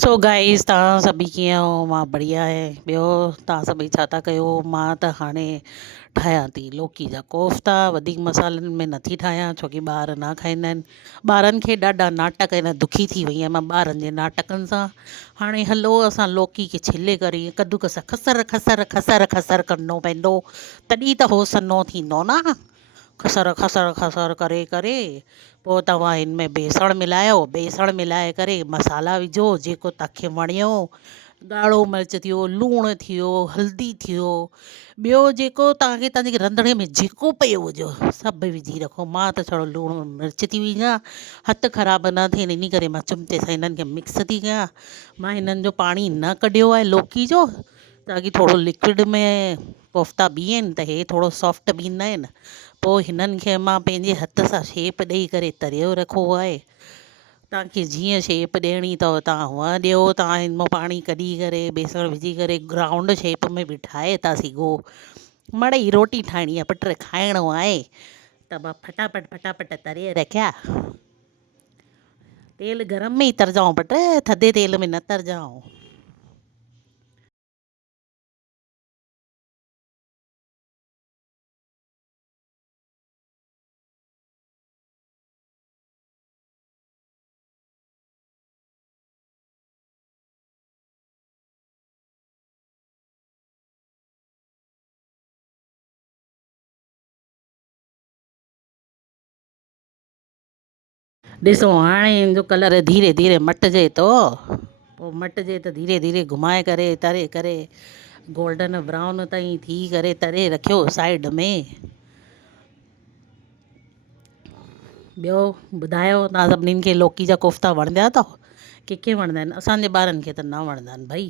So guys तव्हां सभी कीअं आहियो। मां बढ़िया आहे। ॿियो तव्हां सभई छा था कयो। मां त हाणे ठाहियां थी लौकी जा कोफ्ता। वधीक मसालनि में नथी ठाहियां छोकी ॿार न खाईंदा आहिनि। ॿारनि खे ॾाढा नाटक आहिनि। दुखी थी वई आहियां मां ॿारनि जे नाटकनि सां। हाणे हलो असां लौकी खे छिले करे कद्दूकस खसर खसर खसर खसर करणो पवंदो, तॾहिं त उहो सन्हो थींदो न। खसर खसर खसर करे करे पोइ तव्हां हिन में बेसण मिलायो। बेसण मिलाए करे मसाला विझो जेको तव्हांखे वणियो। ॻाढ़ो मिर्च थियो, लूणु थियो, हल्दी थियो, ॿियो जेको तव्हांखे तव्हांजे रंधिणे में जेको पियो हुजो सभु विझी रखो। मां त छड़ो लूणु मिर्च थी विझां, हथु ख़राबु न थियनि इन करे मां चिमिटे सां हिननि खे मिक्स थी कयां। मां हिननि जो पाणी न कढियो आहे लौकी जो, ताकी थोरो लिक्विड में कोफ्ता बीहनि त हे थोरो सॉफ्ट बीहंदा आहिनि। पोइ हिननि खे मां पंहिंजे हथ सां शेप ॾेई करे तरियो रखो आहे। तव्हांखे जीअं शेप ॾियणी अथव तव्हां हूअं ॾियो। तव्हां हिन मां पाणी कढी करे बेसण विझी करे ग्राउंड शेप में बि ठाहे था सघो। मड़ई रोटी ठाहिणी आहे, पुट खाइणो आहे त मां फटाफट फटाफट तरे रखिया। तेल गरम में ई तरजाऊं पुट, थधे तेल में न तरजाऊं। ॾिसो हाणे हिन जो कलर धीरे धीरे मटिजे थो। पोइ मटिजे त धीरे धीरे घुमाए करे तरे करे गोल्डन ब्राउन ताईं थी करे तरे रखियो साइड में। ॿियो ॿुधायो तव्हां सभिनीनि खे लौकी जा कोफ्ता वणंदा अथव? कंहिंखे वणंदा आहिनि? असांजे ॿारनि खे त न वणंदा आहिनि भई।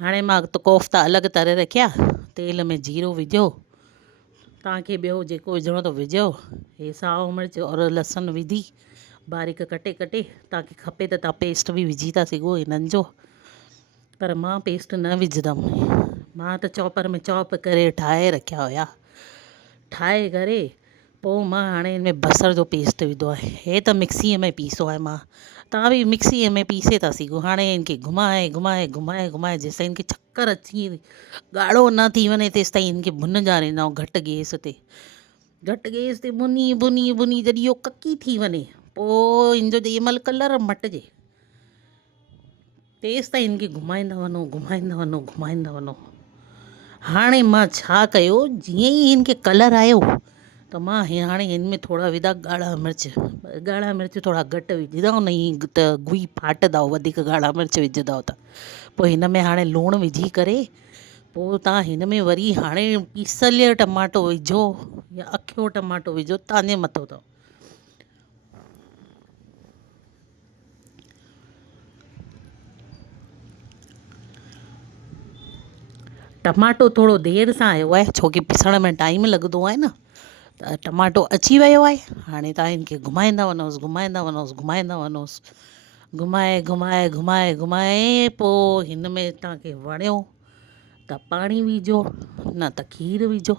हाणे मां त कोफ्ता अलॻि तरे रखिया। तेल में जीरो विझो, तव्हांखे ॿियो जेको विझणो अथव विझो। हे साओ मिर्च और लहसुन विझी बारीक कटे कटे, तव्हांखे खपे त तव्हां पेस्ट बि विझी था सघो हिननि जो, पर मां पेस्ट न विझंदमि। मां त चॉपर में चॉप करे ठाहे रखिया हुया। ठाहे करे पोइ मां हाणे हिन में बसर जो पेस्ट विधो आहे। हे त मिक्सीअ में पीसो आहे मां, तव्हां बि मिक्सीअ में पीसे था सघो। हाणे इनखे घुमाए घुमाए घुमाए घुमाए जेसिताईं इनखे चकर अची ॻाढ़ो न थी वञे तेसिताईं इनखे भुनंदा रहंदा आहियूं घटि गैस ते। घटि गैस ते भुनी भुनी भुनी जॾहिं इहो ककी थी वञे पोइ इन जो जेॾी महिल कलर मटिजे तेसिताईं इनखे घुमाईंदा वञो घुमाईंदा वञो घुमाईंदा वञो। हाणे मां छा कयो, जीअं ई हिनखे कलर आयो त मां हाणे हिन में थोरा विधा ॻाढ़ा मिर्च। ॻाढ़ा मिर्च थोरा घटि विझंदा न त गुई फाटंदा वधीक ॻाढ़ा मिर्च विझंदव त। पोइ हिन में हाणे लूणु विझी करे पोइ तव्हां हिन में वरी हाणे पीसल टमाटो विझो या अखियो टमाटो विझो, तव्हांजे मथां अथव। टमाटो थोरो देरि सां आयो आहे छोकी पिसण में टाइम लॻंदो आहे न, त टमाटो अची वियो आहे। हाणे तव्हां हिनखे घुमाईंदा वञोसि घुमाईंदा वञोसि घुमाईंदा वञोसि, घुमाए घुमाए घुमाए घुमाए पोइ हिन में तव्हांखे वणियो त पाणी विझो, न त खीरु विझो।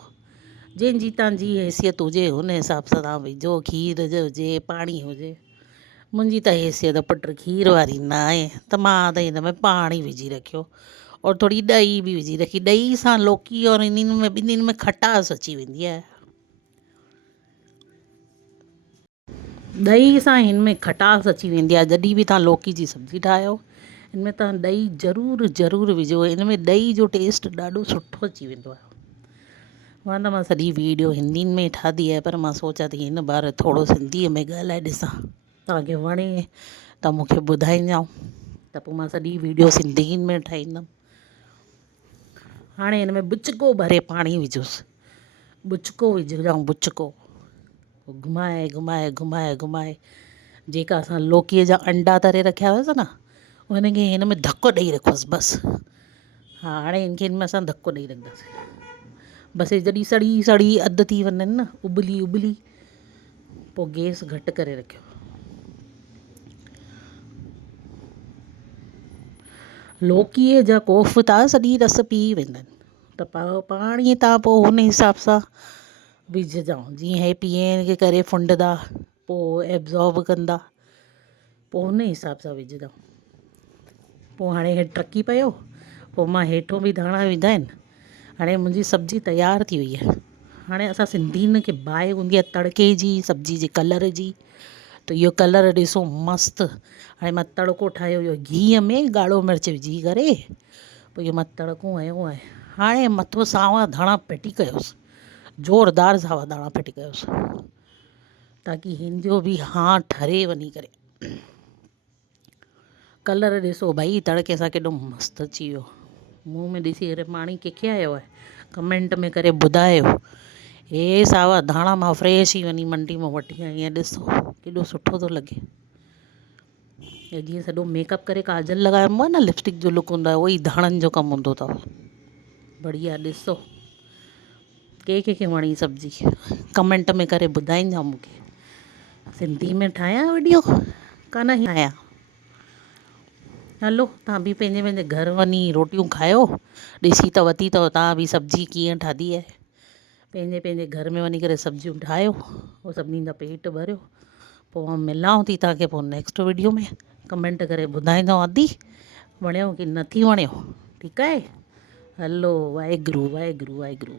जंहिंजी तव्हांजी हैसियत हुजे हुन हिसाब सां तव्हां विझो। खीर जो हुजे पाणी हुजे। मुंहिंजी त हैसियत पुट खीर वारी न आहे त मां त हिन में पाणी विझी रखियो और थोरी ॾही बि विझी रखी। ॾही सां लौकी और इन्हनि में ॿिन्हिनि में खटास अची वेंदी आहे। ॾही सां हिन में खटास अची वेंदी आहे। जॾहिं बि तव्हां लौकी जी सब्ज़ी ठाहियो हिन में तव्हां ॾही ज़रूरु ज़रूरु विझो। हिन में ॾही जो टेस्ट ॾाढो सुठो अची वेंदो आहे। त मां सॼी वीडियो हिंदी में ठाही आहे, पर मां सोचां थी हिन बार थोरो सिंधीअ में ॻाल्हाए ॾिसां। तव्हांखे वणे त मूंखे ॿुधाइजाऊं त पोइ मां सॼी वीडियो सिंधी में ठाहींदमि। हाणे हिन में बुचको भरे पाणी विझोसि, बुचको विझजाऊं बुचको। घुमाए घुमाए घुमाए घुमाए जेका असां लौकीअ जा अंडा तरे रखिया हुआसीं न उनखे हिन में धकु ॾेई रखोसि बसि। हाणे हिनखे हिन में असां धकु ॾेई रखंदासीं बसि। जॾहिं सड़ी सड़ी अधु थी वञनि न उबली उबली पोइ गैस घटि करे रखियो। लौकीअ जा कोफ्ता सॼी रस पी वेंदा आहिनि त पाणी तव्हां पोइ हुन हिसाब सां विझजाऊं। जीअं हे पीअण करे फुंडदा पोइ एब्ज़ॉर्ब कंदा, पोइ हुन हिसाब सां विझंदा। पोइ हाणे हे टहिकी पियो, पोइ मां हेठों बि धाणा विधा आहिनि। हाणे मुंहिंजी सब्जी तयारु थी वई आहे। हाणे असां सिंधियुनि खे बाहि हूंदी आहे तड़के जी, सब्जी जे कलर जी, त इहो कलर ॾिसो मस्तु। हाणे मां तड़को ठाहियो इहो घीअ में ॻाढ़ो मिर्च विझी करे, पोइ इहो मां तड़को हयो आहे। हाणे मथो सावा धाणा फिटी कयोसि, ज़ोरदार सावा धाणा फिटी कयोसि, ताकी हिन जो बि हाँ ठरे वञी करे। कलर ॾिसो भई तड़के सां केॾो मस्तु अची वियो। मुंहं में ॾिसी करे पाणी कंहिंखे आयो आहे, कमेंट में करे ॿुधायो। हे सावा धाणा मां फ्रेश ई वञी मंडी मां वठी आई आहियां। ॾिसो केॾो सुठो थो लॻे। हे जीअं सॼो मेकअप करे काजल लॻाइबो आहे न, लिपस्टिक जो लुक हूंदो आहे, उहो ई धाणनि जो कमु हूंदो अथव। बढ़िया। ॾिसो कंहिंखे वणी सब्जी, कमेंट में करे ॿुधाईंदा मूंखे। सिंधी में ठाहियां वीडियो कान ठाहियां। हलो तव्हां बि पंहिंजे पंहिंजे घर वञी रोटियूं खायो, ॾिसी त वरिती अथव तव्हां बि सब्जी कीअं ठाही आहे। पंहिंजे पंहिंजे घर में वञी करे सब्जियूं ठाहियो, पोइ सभिनी जा पेट भरियो। पोइ मां मिलांव थी तव्हांखे पोइ नेक्स्ट वीडियो में। कमेंट करे ॿुधाईंदव आदि वणियो की नथी वणियो। ठीकु आहे। हलो वाहेगुरु वाहेगुरु वाहेगुरु।